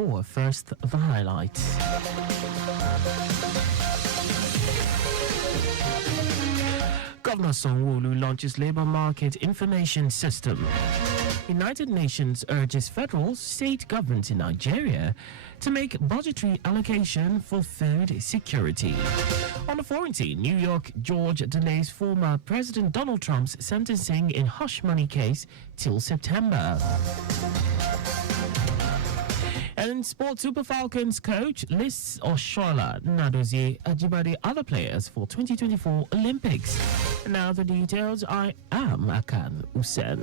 Or first, the highlights. Governor Sanwo-Olu launches Labour Market Information System. United Nations urges federal state governments in Nigeria to make budgetary allocation for food security. On the foreign scene, New York George delays former President Donald Trump's sentencing in hush money case till September. And in sports, Super Falcons coach lists Oshola, Nadozie, Ajibade, other players for 2024 Olympics. Now the details. I am Akan Usen.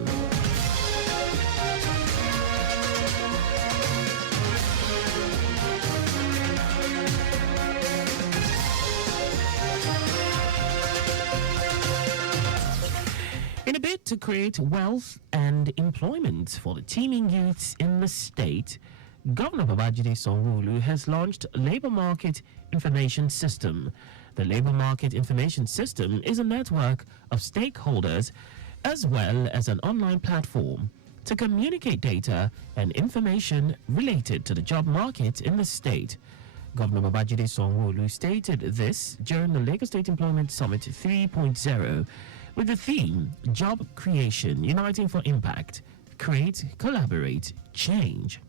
In a bid to create wealth and employment for the teeming youths in the state, Governor Babajide Sanwo-Olu has launched Labour Market Information System. The Labour Market Information System is a network of stakeholders as well as an online platform to communicate data and information related to the job market in the state. Governor Babajide Sanwo-Olu stated this during the Lagos State Employment Summit 3.0 with the theme Job Creation, Uniting for Impact, Create, Collaborate, Change.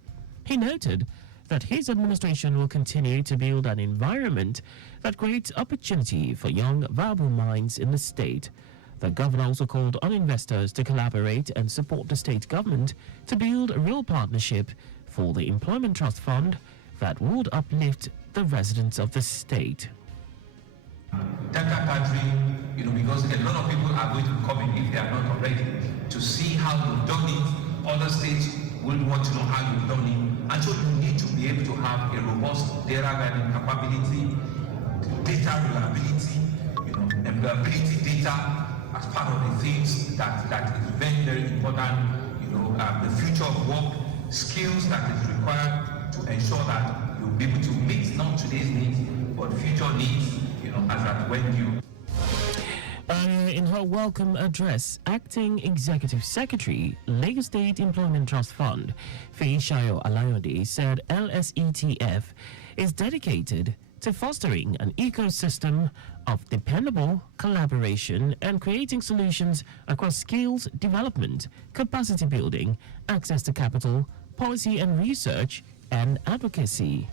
He noted that his administration will continue to build an environment that creates opportunity for young, viable minds in the state. The governor also called on investors to collaborate and support the state government to build a real partnership for the Employment Trust Fund that would uplift the residents of the state. Data gathering, because a lot of people are going to be coming if they are not already to see how you've done it. Other states will want to know how you've done it. And so you need to be able to have a robust data gathering capability, data reliability, employability data as part of the things that is very, very important. The future of work, skills that is required to ensure that you'll be able to meet not today's needs, but future needs, as at when you. In her welcome address, Acting Executive Secretary, Lagos State Employment Trust Fund, Feishayo Alayode, said LSETF is dedicated to fostering an ecosystem of dependable collaboration and creating solutions across skills development, capacity building, access to capital, policy and research, and advocacy.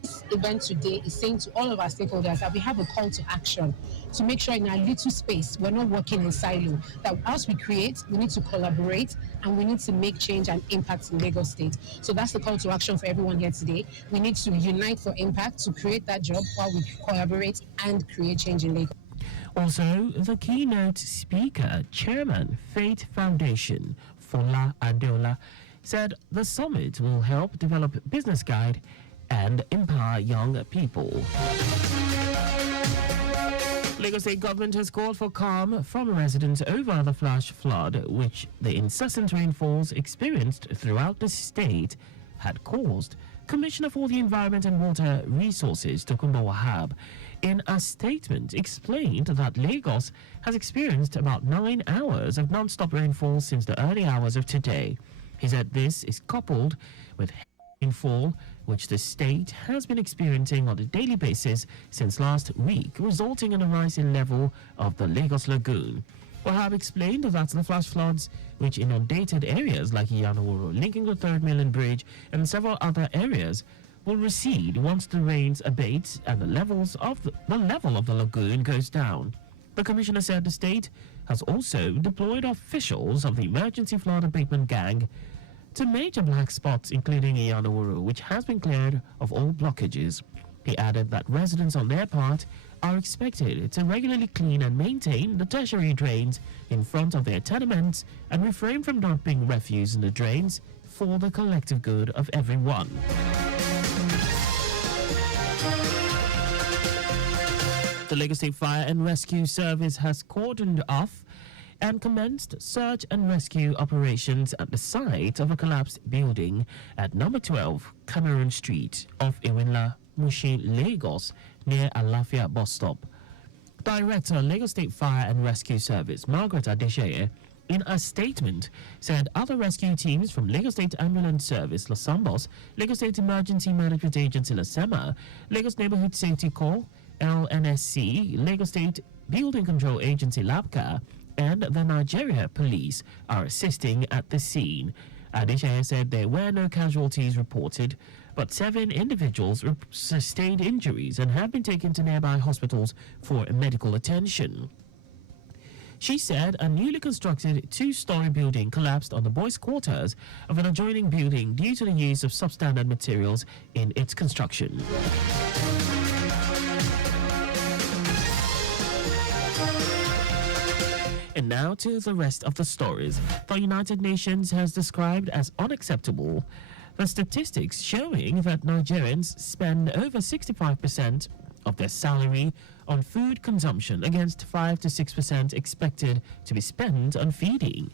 This event today is saying to all of our stakeholders that we have a call to action to make sure in our little space we're not working in silo, that as we create, we need to collaborate and we need to make change and impact in Lagos State. So that's the call to action for everyone here today. We need to unite for impact to create that job while we collaborate and create change in Lagos. Also, the keynote speaker, Chairman, Faith Foundation, Fola Adeola, said the summit will help develop business guide and empower young people. Lagos State government has called for calm from residents over the flash flood which the incessant rainfalls experienced throughout the state had caused. Commissioner for the Environment and Water Resources, Tokunbo Wahab, in a statement explained that Lagos has experienced about 9 hours of non-stop rainfall since the early hours of today. He said this is coupled with rainfall which the state has been experiencing on a daily basis since last week, resulting in a rise in level of the Lagos Lagoon. Wahab explained that the flash floods, which inundated areas like Iyanaworo, linking the 3rd Mainland Bridge, and several other areas, will recede once the rains abate and the level of the lagoon goes down. The commissioner said the state has also deployed officials of the Emergency Flood Abatement Gang to major black spots, including Iyanawuru, which has been cleared of all blockages. He added that residents on their part are expected to regularly clean and maintain the tertiary drains in front of their tenements and refrain from dumping refuse in the drains for the collective good of everyone. The Lagos State Fire and Rescue Service has cordoned off and commenced search and rescue operations at the site of a collapsed building at number 12 Cameroon Street off Iwinla, Mushin, Lagos, near Alafia bus stop. Director, Lagos State Fire and Rescue Service, Margaret Adesheye, in a statement, said other rescue teams from Lagos State Ambulance Service, Lasambos, Lagos State Emergency Management Agency, Lasema, Lagos Neighborhood Safety Corps, LNSC, Lagos State Building Control Agency, LABCA, and the Nigeria Police are assisting at the scene. Adishaya said there were no casualties reported, but 7 individuals sustained injuries and have been taken to nearby hospitals for medical attention. She said a newly constructed 2-story building collapsed on the boys' quarters of an adjoining building due to the use of substandard materials in its construction. And now to the rest of the stories. The United Nations has described as unacceptable the statistics showing that Nigerians spend over 65% of their salary on food consumption against 5 to 6% expected to be spent on feeding.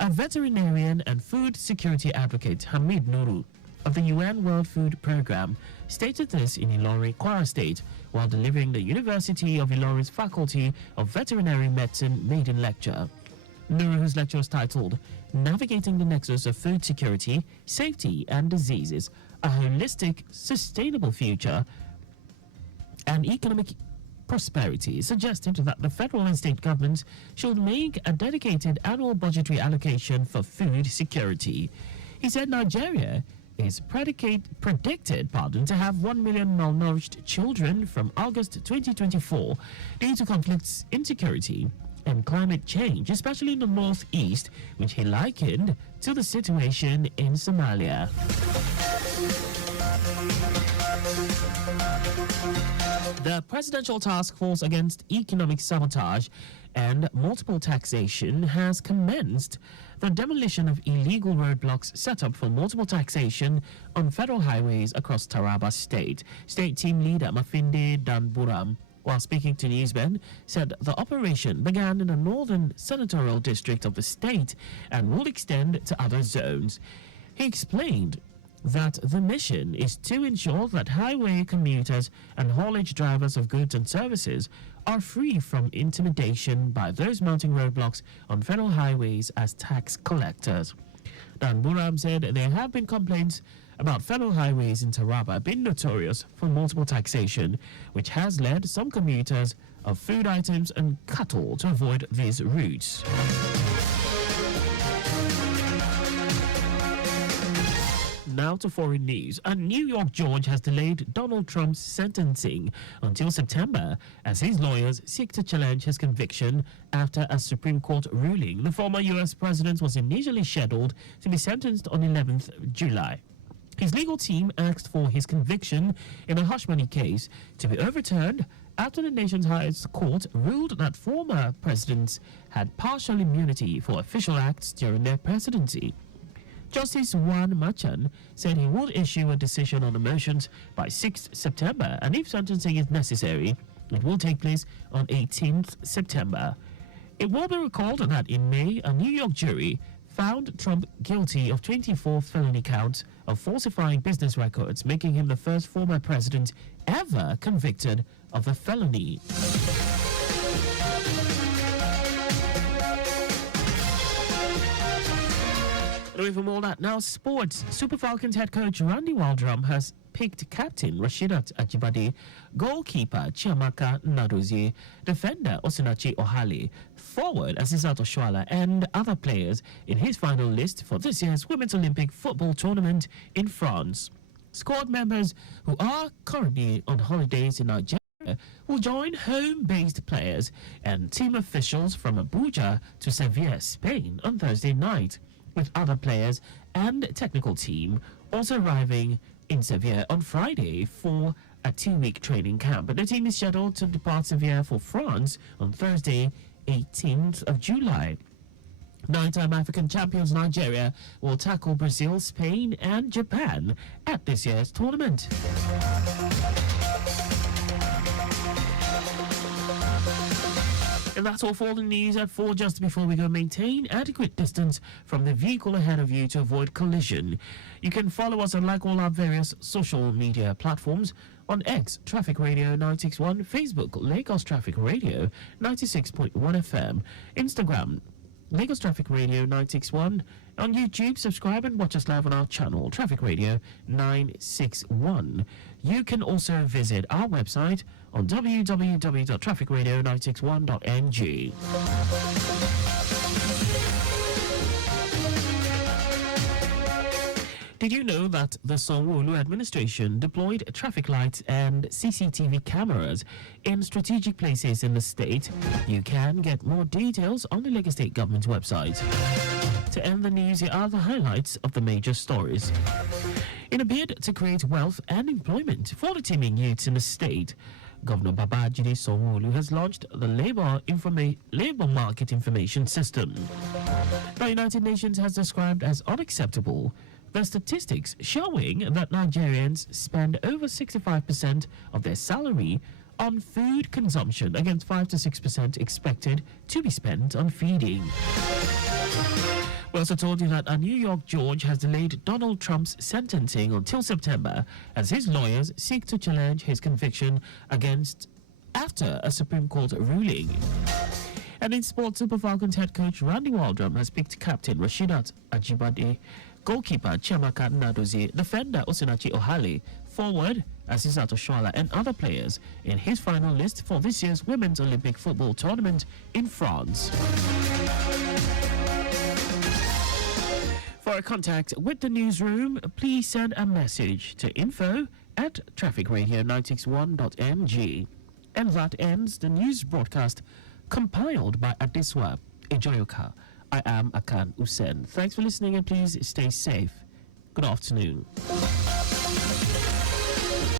A veterinarian and food security advocate, Hamid Nuru, of the UN World Food Programme, stated this in Ilori, Kwara State, while delivering the University of Ilori's Faculty of Veterinary Medicine maiden lecture. Nuru, whose lecture was titled Navigating the Nexus of Food Security, Safety and Diseases, a Holistic, Sustainable Future and Economic Prosperity, suggested that the federal and state governments should make a dedicated annual budgetary allocation for food security. He said Nigeria is predicted to have 1 million malnourished children from August 2024 due to conflicts, insecurity, and climate change, especially in the northeast, which he likened to the situation in Somalia. The Presidential Task Force Against Economic Sabotage and Multiple Taxation has commenced the demolition of illegal roadblocks set up for multiple taxation on federal highways across Taraba State. State Team Leader Mafinde Danburam, while speaking to Newsben, said the operation began in the northern senatorial district of the state and will extend to other zones. He explained that the mission is to ensure that highway commuters and haulage drivers of goods and services are free from intimidation by those mounting roadblocks on federal highways as tax collectors. Dan Buram said there have been complaints about federal highways in Taraba being notorious for multiple taxation, which has led some commuters of food items and cattle to avoid these routes. Now to foreign news. A New York judge has delayed Donald Trump's sentencing until September as his lawyers seek to challenge his conviction after a Supreme Court ruling. The former U.S. president was initially scheduled to be sentenced on 11th July. His legal team asked for his conviction in a hush money case to be overturned after the nation's highest court ruled that former presidents had partial immunity for official acts during their presidency. Justice Juan Machan said he would issue a decision on the motions by 6th September, and if sentencing is necessary, it will take place on 18th September. It will be recalled that in May, a New York jury found Trump guilty of 24 felony counts of falsifying business records, making him the first former president ever convicted of a felony. Away from all that, now sports. Super Falcons head coach Randy Waldrum has picked captain Rashidat Ajibade, goalkeeper Chiamaka Nadozie, defender Osinachi Ohale, forward Azizato Shwala, and other players in his final list for this year's Women's Olympic football tournament in France. Squad members who are currently on holidays in Nigeria will join home-based players and team officials from Abuja to Sevilla, Spain on Thursday night, with other players and technical team also arriving in Sevilla on Friday for a 2-week training camp. But the team is scheduled to depart Sevilla for France on Thursday, 18th of July. 9-time African champions Nigeria will tackle Brazil, Spain and Japan at this year's tournament. And that's all for the news at 4. Just before we go, maintain adequate distance from the vehicle ahead of you to avoid collision. You can follow us on like all our various social media platforms on X, Traffic Radio 961, Facebook, Lagos Traffic Radio 96.1 FM, Instagram, Lagos Traffic Radio 961. On YouTube, subscribe and watch us live on our channel, Traffic Radio 961. You can also visit our website on www.trafficradio961.ng. Did you know that the Sanwo-Olu administration deployed traffic lights and CCTV cameras in strategic places in the state? You can get more details on the Lagos State Government website. To end the news, here are the highlights of the major stories. In a bid to create wealth and employment for the teeming youths in the state, Governor Babajide Sanwo-Olu has launched the Labor Market Information System. The United Nations has described as unacceptable the statistics showing that Nigerians spend over 65% of their salary on food consumption, against 5 to 6% expected to be spent on feeding. We also told you that a New York judge has delayed Donald Trump's sentencing until September as his lawyers seek to challenge his conviction after a Supreme Court ruling. And in sports, Super Falcons head coach Randy Waldrum has picked captain Rashidat Ajibade, goalkeeper Chiamaka Nnadozie, defender Osinachi Ohale, forward Azizato Shoala, and other players in his final list for this year's Women's Olympic Football Tournament in France. For a contact with the newsroom, please send a message to info@trafficradio961.mg. And that ends the news broadcast compiled by Adeswa Ejoyoka. I am Akan Usen. Thanks for listening and please stay safe. Good afternoon.